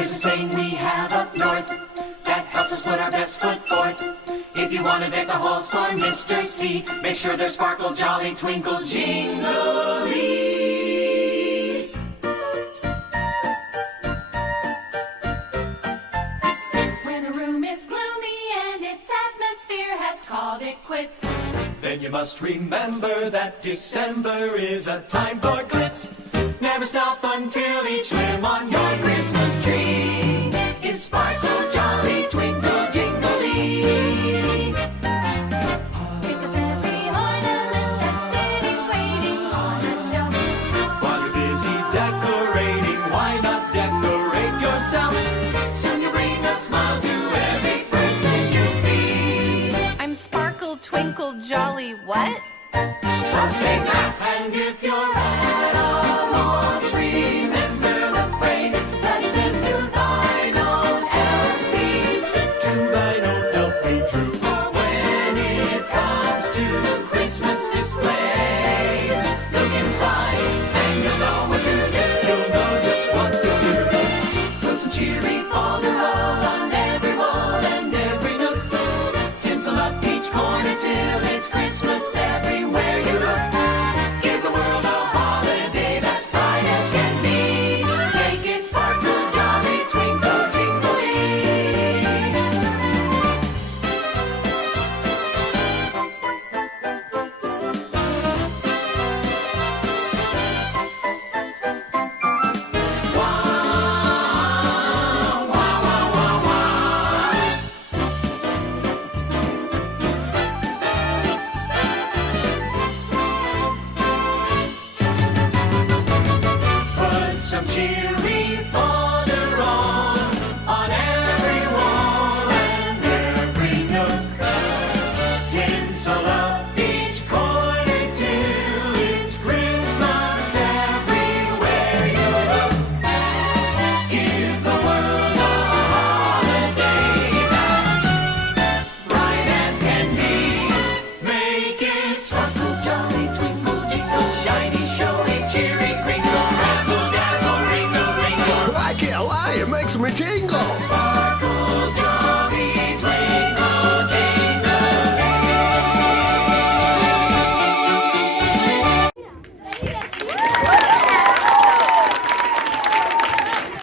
There's a saying we have up north that helps us put our best foot forth. If you want to deck the halls for Mr. C, make sure they're sparkle, jolly, twinkle, jingly. When a room is gloomy and its atmosphere has called it quits, then you must remember that December is a time for glitz. Never stop until each limb on your Christmas tree is sparkle, jolly, twinkle, jingly. think of every ornament that's sitting waiting on a shelf. While you're busy decorating, why not decorate yourself? Soon you bring a smile to every person you see. I'm sparkle, twinkle, jolly, what? Well, sing that, and if you're at a loss, remember the phrase that says, to thine own elf be true. To thine own elf be true. For when it comes to Christmas displays, look inside and you'll know what to do. You'll know just what to do. Put some cheery folderol on every wall and every nook. Tinsel up each corner till it's Christmas everywhere you look. Give the world a holiday that's bright as can be. Take it sparkle, jolly, twinkle, jingly. Wow, wow, wow, wow, wow. Put some cheery folderol on every wall and every nook. Tinsel up each corner till it's Christmas everywhere you look. Give the world a holiday that's bright as can be. Make it sparkle, jolly, twinkle, jingle, shiny, showy, cheery, crinkle, razzle, dazzle, ringle, ringle. I can't lie, it makes me tingle.